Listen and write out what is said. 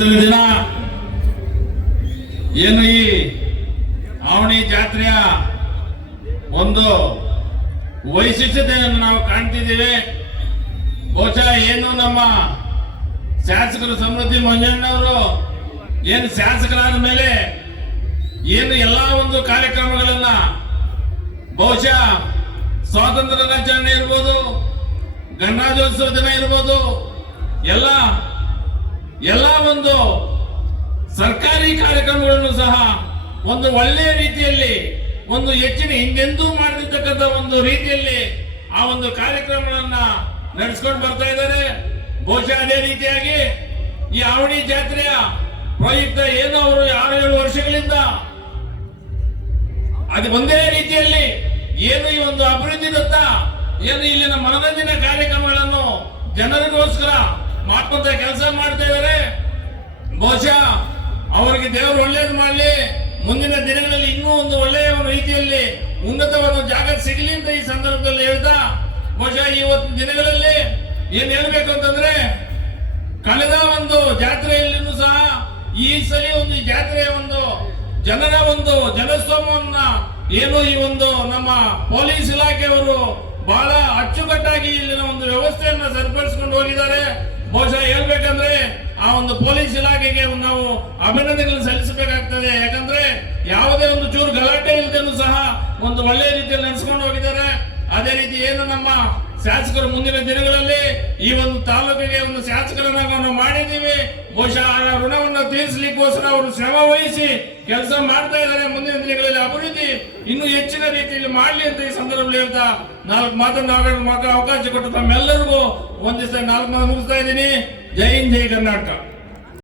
ದಿನ ಏನು ಈ ಆವಣಿ ಜಾತ್ರೆಯ ಒಂದು ವೈಶಿಷ್ಟ್ಯತೆಯನ್ನು ನಾವು ಕಾಣ್ತಿದ್ದೇವೆ. ಬಹುಶಃ ಏನು ನಮ್ಮ ಶಾಸಕರು ಸಮೃದ್ಧಿ ಮಂಜಣ್ಣವರು ಏನು ಶಾಸಕರಾದ ಮೇಲೆ ಏನು ಎಲ್ಲಾ ಒಂದು ಕಾರ್ಯಕ್ರಮಗಳನ್ನ ಬಹುಶಃ ಸ್ವಾತಂತ್ರ್ಯ ದಿನಾಚರಣೆ ಇರ್ಬೋದು, ಗಣರಾಜ್ಯೋತ್ಸವ ದಿನ ಇರ್ಬೋದು, ಎಲ್ಲ ಒಂದು ಸರ್ಕಾರಿ ಕಾರ್ಯಕ್ರಮಗಳನ್ನು ಸಹ ಒಂದು ಒಳ್ಳೆಯ ರೀತಿಯಲ್ಲಿ ಒಂದು ಹೆಚ್ಚಿನ ಹಿಂದೆಂದೂ ಮಾಡದಿರ್ತಕ್ಕಂಥ ಒಂದು ರೀತಿಯಲ್ಲಿ ಆ ಒಂದು ಕಾರ್ಯಕ್ರಮಗಳನ್ನ ನಡೆಸ್ಕೊಂಡು ಬರ್ತಾ ಇದ್ದಾರೆ. ಬಹುಶಃ ಅದೇ ರೀತಿಯಾಗಿ ಈ ಆವಣಿ ಜಾತ್ರೆಯ ಪ್ರಯುಕ್ತ ಏನು ಅವರು 6-7 ವರ್ಷಗಳಿಂದ ಅದು ಒಂದೇ ರೀತಿಯಲ್ಲಿ ಏನು ಈ ಒಂದು ಅಭಿವೃದ್ಧಿದತ್ತ ಏನು ಇಲ್ಲಿನ ಮನರಂಜನಾ ಕಾರ್ಯಕ್ರಮಗಳನ್ನು ಜನರಿಗೋಸ್ಕರ ಮಾಡ್ಕೊಂತ ಕೆಲಸ ಮಾಡ್ತಾ ಇದ್ದಾರೆ. ಬಹುಶಃ ಅವರಿಗೆ ದೇವರು ಒಳ್ಳೇದು ಮಾಡಲಿ, ಮುಂದಿನ ದಿನಗಳಲ್ಲಿ ಇನ್ನೂ ಒಂದು ಒಳ್ಳೆಯ ಒಂದು ರೀತಿಯಲ್ಲಿ ಉನ್ನತವಾದ ಜಾಗ ಸಿಗಲಿ ಅಂತ ಈ ಸಂದರ್ಭದಲ್ಲಿ ಹೇಳ್ತಾ, ಬಹುಶಃ ಇವತ್ತು ದಿನಗಳಲ್ಲಿ ಏನ್ ಹೇಳ್ಬೇಕು ಅಂತಂದ್ರೆ, ಕಳೆದ ಒಂದು ಜಾತ್ರೆಯಲ್ಲಿನೂ ಸಹ ಈ ಸಲ ಒಂದು ಜಾತ್ರೆಯ ಒಂದು ಜನರ ಒಂದು ಜನಸ್ತೋಮವನ್ನ ಏನು ಈ ಒಂದು ನಮ್ಮ ಪೊಲೀಸ್ ಇಲಾಖೆಯವರು ಬಹಳ ಅಚ್ಚುಕಟ್ಟಾಗಿ ಇಲ್ಲಿನ ಒಂದು ವ್ಯವಸ್ಥೆಯನ್ನ ಸರಿಪಡಿಸಿಕೊಂಡು ಹೋಗಿದ್ದಾರೆ. ಬಹುಶಃ ಹೇಳ್ಬೇಕಂದ್ರೆ ಆ ಒಂದು ಪೊಲೀಸ್ ಇಲಾಖೆಗೆ ನಾವು ಅಭಿನಂದನೆಗಳನ್ನು ಸಲ್ಲಿಸಬೇಕಾಗ್ತದೆ. ಯಾಕಂದ್ರೆ ಯಾವುದೇ ಒಂದು ಚೂರು ಗಲಾಟೆ ಇಲ್ಲದೇನು ಸಹ ಒಂದು ಒಳ್ಳೆಯ ರೀತಿಯಲ್ಲಿ ನಡೆಸ್ಕೊಂಡು ಹೋಗಿದ್ದಾರೆ. ಅದೇ ರೀತಿ ಏನು ನಮ್ಮ ಶಾಸಕರು ಮುಂದಿನ ದಿನಗಳಲ್ಲಿ ಈ ಒಂದು ತಾಲೂಕಿಗೆ ಒಂದು ಶಾಸಕರನ್ನ ನಾವು ಮಾಡಿದ್ದೀವಿ. ಬಹುಶಃ ಆ ಋಣವನ್ನು ತೀರಿಸಲಿಕ್ಕೋಸ್ಕರ ಅವರು ಶ್ರಮ ವಹಿಸಿ ಕೆಲಸ ಮಾಡ್ತಾ ಇದ್ದಾರೆ. ಮುಂದಿನ ದಿನಗಳಲ್ಲಿ ಅಭಿವೃದ್ಧಿ ಇನ್ನೂ ಹೆಚ್ಚಿನ ರೀತಿಯಲ್ಲಿ ಮಾಡಲಿ ಅಂತ ಈ ಸಂದರ್ಭದಲ್ಲಿ ಹೇಳ್ತಾ 4 ಮಾತನ್ನು ಅವಕಾಶ ಕೊಟ್ಟು ತಮ್ಮೆಲ್ಲರಿಗೂ ಒಂದಿವ್ಸ 4 ಮಾತು ಮುಗಿಸ್ತಾ ಇದ್ದೀನಿ. ಜೈ ಹಿಂದ್, ಜೈ ಕರ್ನಾಟಕ.